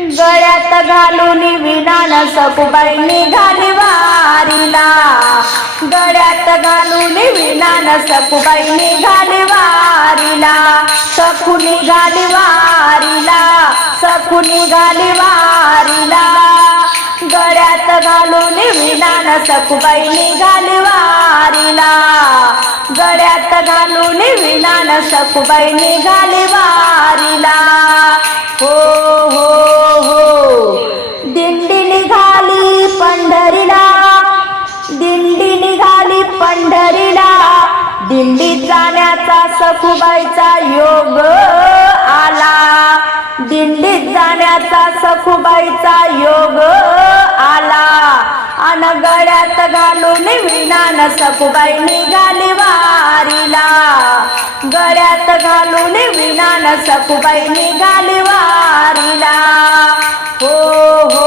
गळ्यात घालून विनान सकुबाई निघाली वारीला. गळ्यात घालून विनान सकुबाई निघाली वारीला. सखू निघाली वारीला सखू निघाली वारीला. गळ्यात घालून विनान सकुबाई निघाली वारीला. गळ्यात घालून विनान सकुबाई निघाली वारीला. सखुबाईचा योग आला. दिंडीत जाण्याचा सखुबाईचा योग आला. अन गळ्यात घालून विनान सखुबाई निघाली वारीला. गळ्यात घालून विनान सखुबाई निघाली वारीला. हो हो हो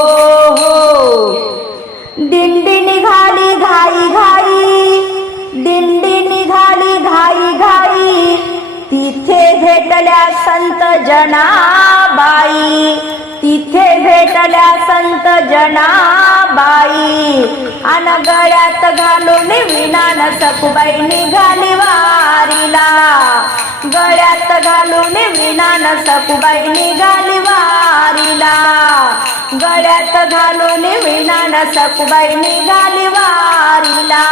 संत जनाबाई. तिथे भेटल्या संत जनाबाई. अन गळ्यात घालून विनान सखुबाई निघाली वारीला. गळ्यात घालून विनान सखुबाई निघाली वारीला. गळ्यात घालून विनान सखुबाई निघाली वारीला.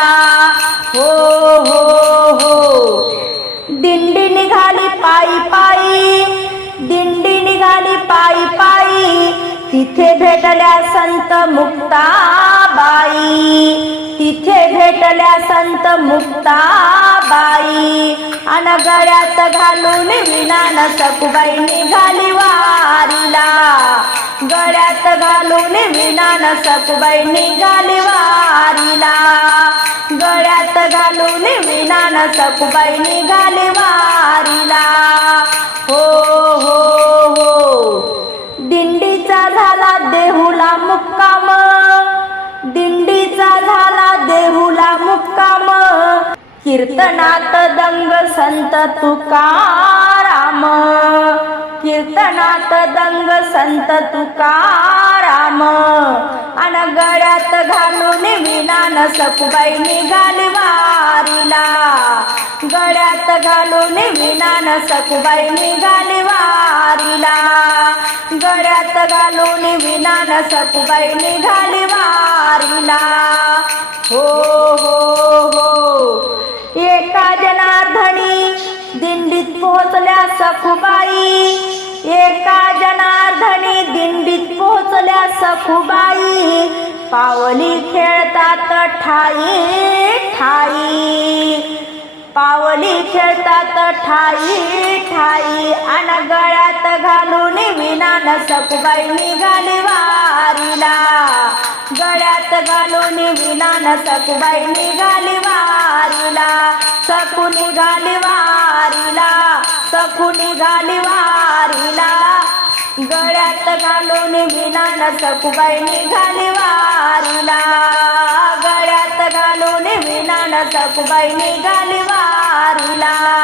निघाली पायी पायी. तिथे भेटल्या संत मुक्ताबाई. तिथे भेटल्या संत मुक्ताबाई. अन गळ्यात घालून विना न सकुबाई निघाली वारीला. गळ्यात घालून विना न सकुबाई निघाली वारीला. गळ्यात घालून विना न सकुबाई निघाली वारीला. कीर्तनात दंग संत तुकाराम. कीर्तनात दंग संत तुकाराम. अन गळ्यात घालून विनान सकुबाई निघाली वारीला. गळ्यात घालून विनान सकुबाई निघाली वारीला. गळ्यात घालून विनान सकुबाई निघाली वारीला. हो हो हो. पोहोचल्या सखुबाई एका जनार्दनी दिंडीत पोहोचल्या सखुबाई पावली खेळतात ठाई ठाई. पावली खेळतात ठाई ठाई. अन गळ्यात घालून विनान सखुबाई निघाली वारीला. गळ्यात घालून विनान सखुबाई निघाली वारीला. सकू निघाली वारीला. सकू झाली वारीला? गळ्यात घालून विना नसकुबाई निघाली वारीला. गळ्यात घालून विना नसकुबाई निघाली वारीला.